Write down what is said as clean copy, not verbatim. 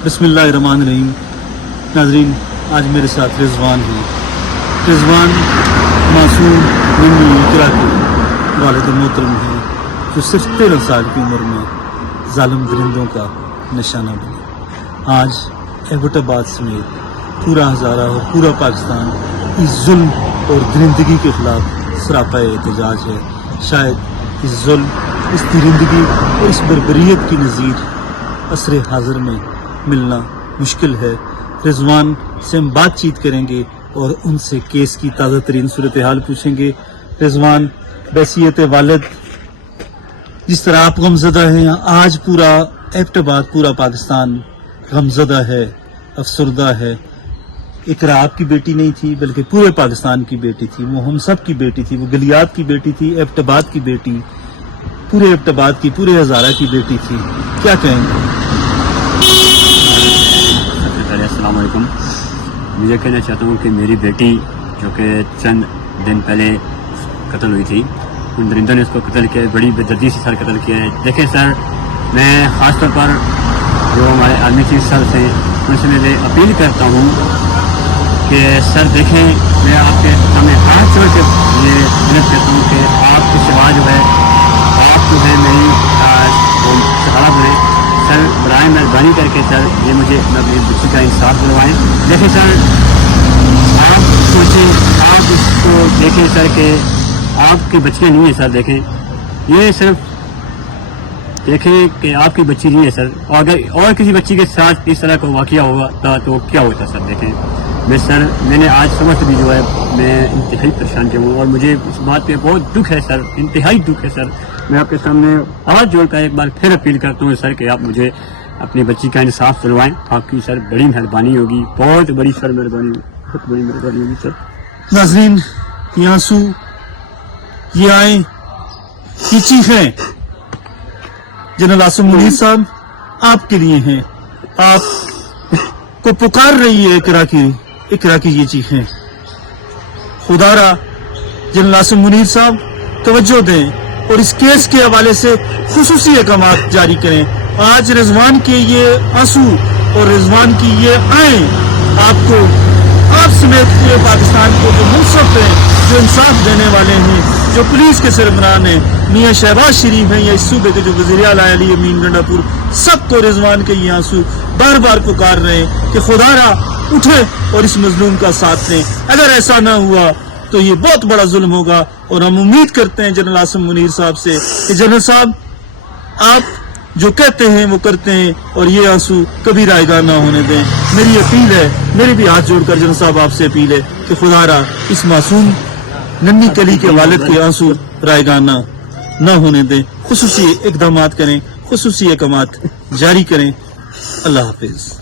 बिस्मिल्लाहिर्रहमानिर्रहीम। नाजरीन, आज मेरे साथ रिजवान हैं। रिजवान मासूम नन्ही इकरा के वालिद मोहतरम हैं, जो सिर्फ 13 साल की उम्र में जालिम दरिंदों का निशाना बने। आज एबटाबाद समेत पूरा हज़ारा और पूरा पाकिस्तान इस जुल्म और दरिंदगी के खिलाफ सरापा एहतजाज है। शायद इस जुल्म, इस दरिंदगी और इस बर्बरियत की नज़ीर असर हाजिर में मिलना मुश्किल है। रिजवान से हम बातचीत करेंगे और उनसे केस की ताज़ा तरीन सूरत हाल पूछेंगे। रिजवान, बहसीयत वालिद, जिस तरह आप गमज़दा हैं, आज पूरा एबटाबाद, पूरा पाकिस्तान गमज़दा है, अफसरदा है। इकरा आपकी बेटी नहीं थी, बल्कि पूरे पाकिस्तान की बेटी थी। वो हम सब की बेटी थी, वो गलियात की बेटी थी, एबटाबाद की बेटी, पूरे एबटाबाद की, पूरे हज़ारा की बेटी थी। क्या कहेंगे? अस्सलाम वालेकुम। मुझे कहना चाहता हूँ कि मेरी बेटी, जो कि चंद दिन पहले कत्ल हुई थी, उन दरिंदों ने उसको कत्ल किया, बड़ी बेदर्दी से सर कत्ल किया है। देखें सर, मैं ख़ास तौर पर जो हमारे आर्मी चीफ सर थे, उनसे मैं अपील करता हूँ कि सर देखें, मैं आपके सामने हाथ जोड़ के ये विनती करता हूँ कि आपके सिवा जो है, आप जो है मेरी सहारा बने। सर बराए मेहरबानी करके सर ये मुझे अपनी बच्ची का इंसाफ दिलवाएं। देखें सर, आप सोचें, आप इसको देखें सर कि आपकी बच्चियाँ नहीं है सर। देखें, ये सिर्फ देखें कि आपकी बच्ची नहीं है सर। और अगर और किसी बच्ची के साथ इस तरह का वाक़या होगा तो क्या होता सर। देखें मैंने आज समझ भी जो है, मैं इंतहाई परेशान किया हूँ और मुझे इस बात पे बहुत दुख है सर, इंतहाई दुख है सर। मैं आपके सामने हाथ जोड़कर एक बार फिर अपील करता हूँ सर कि आप मुझे अपनी बच्ची का इंसाफ दिलवाएं। आपकी सर बड़ी मेहरबानी होगी, बहुत बड़ी सर मेहरबानी, बहुत बड़ी मेहरबानी होगी सर। नाज़रीन, ये आंसू, ये आए, ये चीखें जनरल आसिम मुनीर साहब आपके लिए हैं। आप को पुकार रही है इकरा की ये चीखें। खुदारा जनरल आसिम मुनीर साहब तवज्जो दें और इस केस के हवाले से खुसूसी अहकामात जारी करें। आज रिजवान के ये आंसू और रिजवान की ये आएं आपको, आप समेत पूरे पाकिस्तान को जो मुनसफ हैं, जो इंसाफ देने वाले हैं, जो पुलिस के सरबराह हैं, मियाँ शहबाज शरीफ हैं, या इस सूबे के जो वज़ीर आला अली अमीन गंडापुर, सबको रिजवान के ये आंसू बार बार पुकार रहे हैं कि खुदारा उठे और इस मजलूम का साथ दें। अगर ऐसा ना हुआ तो ये बहुत बड़ा जुल्म होगा। और हम उम्मीद करते हैं जनरल आसिम मुनीर साहब से कि जनरल साहब, आप जो कहते हैं वो करते हैं और ये आंसू कभी रायगा ना होने दें। मेरी अपील है, मेरी भी हाथ जोड़कर जनरल साहब आपसे अपील है कि खुदारा इस मासूम नन्ही कली के वालिद के आंसू रायगाना न होने दें। खुसूसी इक़दामात करें, खुसूसी अहकामात जारी करें। अल्लाह हाफिज।